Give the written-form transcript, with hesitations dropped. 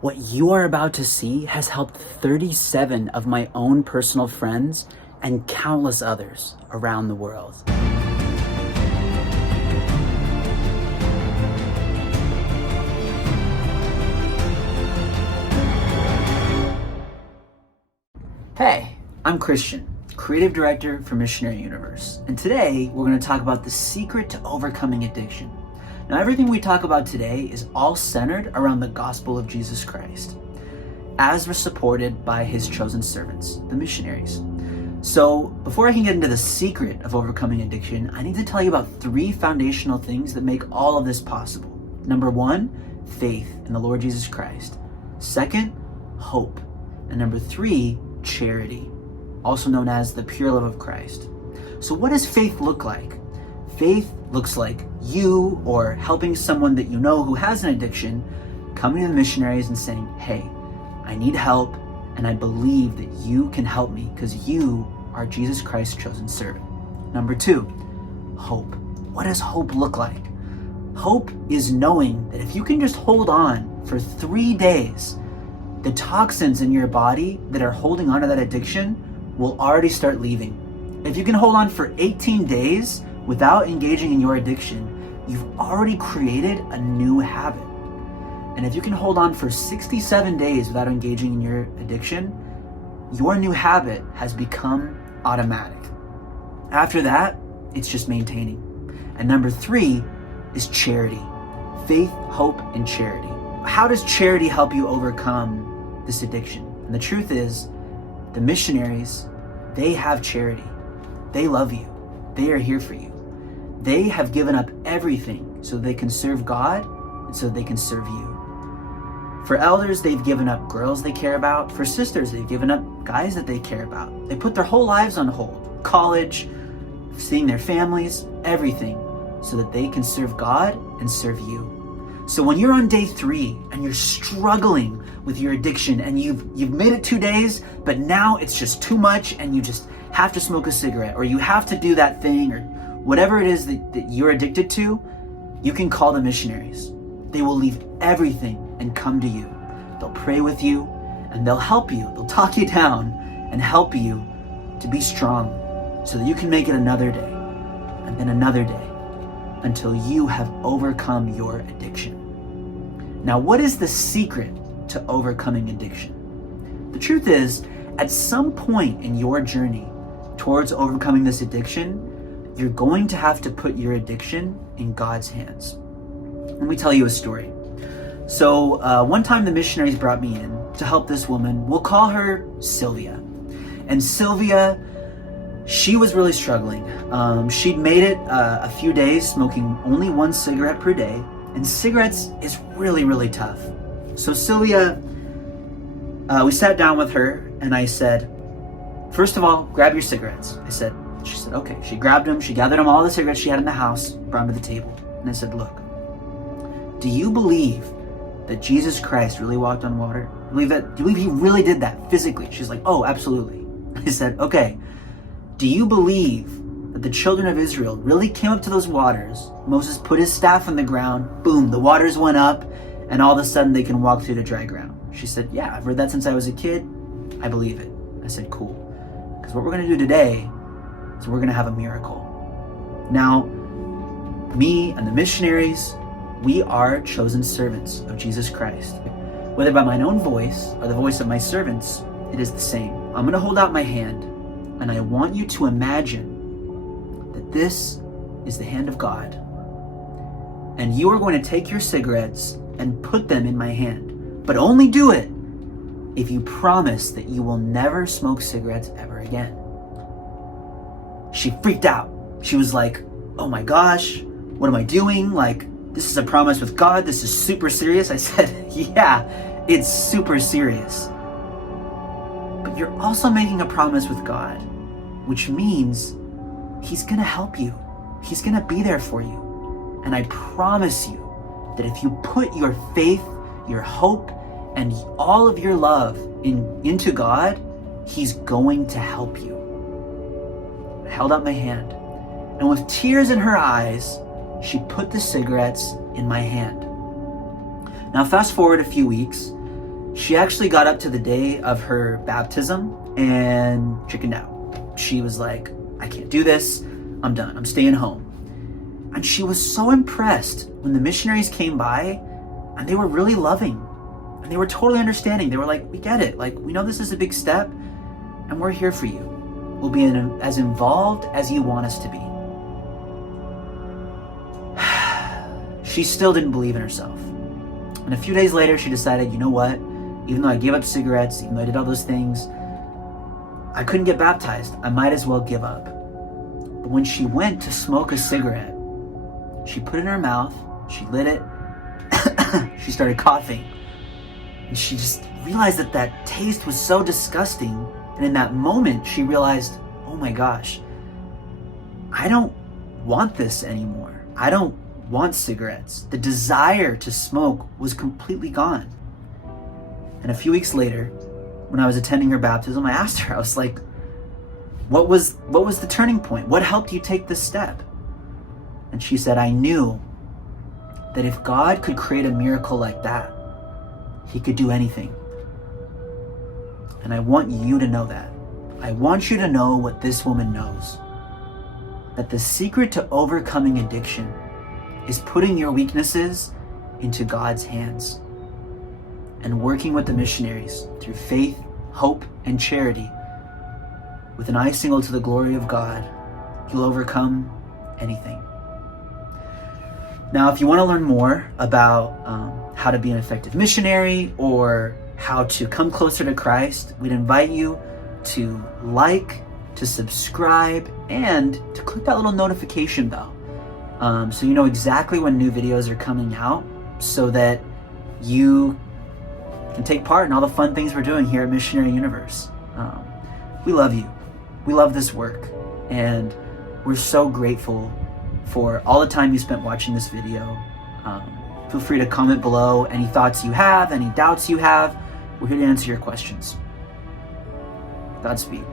What you are about to see has helped 37 of my own personal friends and countless others around the world. Hey, I'm Christian, Creative Director for Missionary Universe, and today we're going to talk about the secret to overcoming addiction. Now, everything we talk about today is all centered around the gospel of Jesus Christ, as we're supported by his chosen servants, the missionaries. So, before I can get into the secret of overcoming addiction, I need to tell you about 3 foundational things that make all of this possible. Number 1, faith in the Lord Jesus Christ. Second, hope. And number 3, charity, also known as the pure love of Christ. So what does faith look like? Faith looks like you, or helping someone that you know who has an addiction, coming to the missionaries and saying, hey, I need help, and I believe that you can help me because you are Jesus Christ's chosen servant. Number 2, hope. What does hope look like? Hope is knowing that if you can just hold on for 3 days, the toxins in your body that are holding on to that addiction will already start leaving. If you can hold on for 18 days without engaging in your addiction, you've already created a new habit. And if you can hold on for 67 days without engaging in your addiction, your new habit has become automatic. After that, it's just maintaining. And number 3 is charity. Faith, hope, and charity. How does charity help you overcome this addiction? And the truth is, the missionaries, they have charity. They love you. They are here for you. They have given up everything so they can serve God and so they can serve you. For elders, they've given up girls they care about. For sisters, they've given up guys that they care about. They put their whole lives on hold. College, seeing their families, everything, so that they can serve God and serve you. So when you're on day 3 and you're struggling with your addiction and you've made it 2 days, but now it's just too much and you just have to smoke a cigarette, or you have to do that thing, or whatever it is that you're addicted to, you can call the missionaries. They will leave everything and come to you. They'll pray with you and they'll help you. They'll talk you down and help you to be strong so that you can make it another day and then another day until you have overcome your addiction. Now, what is the secret to overcoming addiction? The truth is, at some point in your journey towards overcoming this addiction, you're going to have to put your addiction in God's hands. Let me tell you a story. So one time the missionaries brought me in to help this woman. We'll call her Sylvia. And Sylvia, she was really struggling. She'd made it a few days smoking only 1 cigarette per day, and cigarettes is really, really tough. So Sylvia, we sat down with her and I said, first of all, grab your cigarettes. She said, okay. She grabbed them, she gathered them, all the cigarettes she had in the house, brought them to the table. And I said, look, do you believe that Jesus Christ really walked on water? Do you believe he really did that physically? She's like, oh, absolutely. I said, okay. Do you believe that the children of Israel really came up to those waters? Moses put his staff on the ground, boom, the waters went up, and all of a sudden they can walk through the dry ground. She said, yeah, I've read that since I was a kid. I believe it. I said, cool. Because what we're going to do today is we're going to have a miracle. Now, me and the missionaries, we are chosen servants of Jesus Christ. Whether by my own voice or the voice of my servants, it is the same. I'm going to hold out my hand, and I want you to imagine that this is the hand of God. And you are going to take your cigarettes and put them in my hand. But only do it if you promise that you will never smoke cigarettes ever again. She freaked out. She was like, oh my gosh, what am I doing? Like, this is a promise with God. This is super serious. I said, yeah, it's super serious. But you're also making a promise with God, which means he's going to help you. He's going to be there for you. And I promise you that if you put your faith, your hope, and all of your love into God, he's going to help you. I held out my hand, and with tears in her eyes, she put the cigarettes in my hand. Now fast forward a few weeks, She actually got up to the day of her baptism and chickened out. She was like, I can't do this. I'm done. I'm staying home. And she was so impressed when the missionaries came by, and they were really loving and they were totally understanding. They were like, we get it. Like, we know this is a big step and we're here for you. We'll be as involved as you want us to be. She still didn't believe in herself. And a few days later, she decided, you know what? Even though I gave up cigarettes, even though I did all those things, I couldn't get baptized. I might as well give up. But when she went to smoke a cigarette, she put it in her mouth, she lit it, she started coughing. And she just realized that that taste was so disgusting. And in that moment, she realized, oh my gosh, I don't want this anymore. I don't want cigarettes. The desire to smoke was completely gone. And a few weeks later, when I was attending her baptism, I asked her, I was like, what was the turning point? What helped you take this step? And she said, I knew that if God could create a miracle like that, he could do anything. And I want you to know that. I want you to know what this woman knows. That the secret to overcoming addiction is putting your weaknesses into God's hands and working with the missionaries through faith, hope, and charity. With an eye single to the glory of God, you'll overcome anything. Now, if you want to learn more about how to be an effective missionary or how to come closer to Christ, we'd invite you to like, to subscribe, and to click that little notification bell. So you know exactly when new videos are coming out, so that you can take part in all the fun things we're doing here at Missionary Universe. We love you. We love this work. And we're so grateful for all the time you spent watching this video. Feel free to comment below any thoughts you have, any doubts you have. We're here to answer your questions. Godspeed.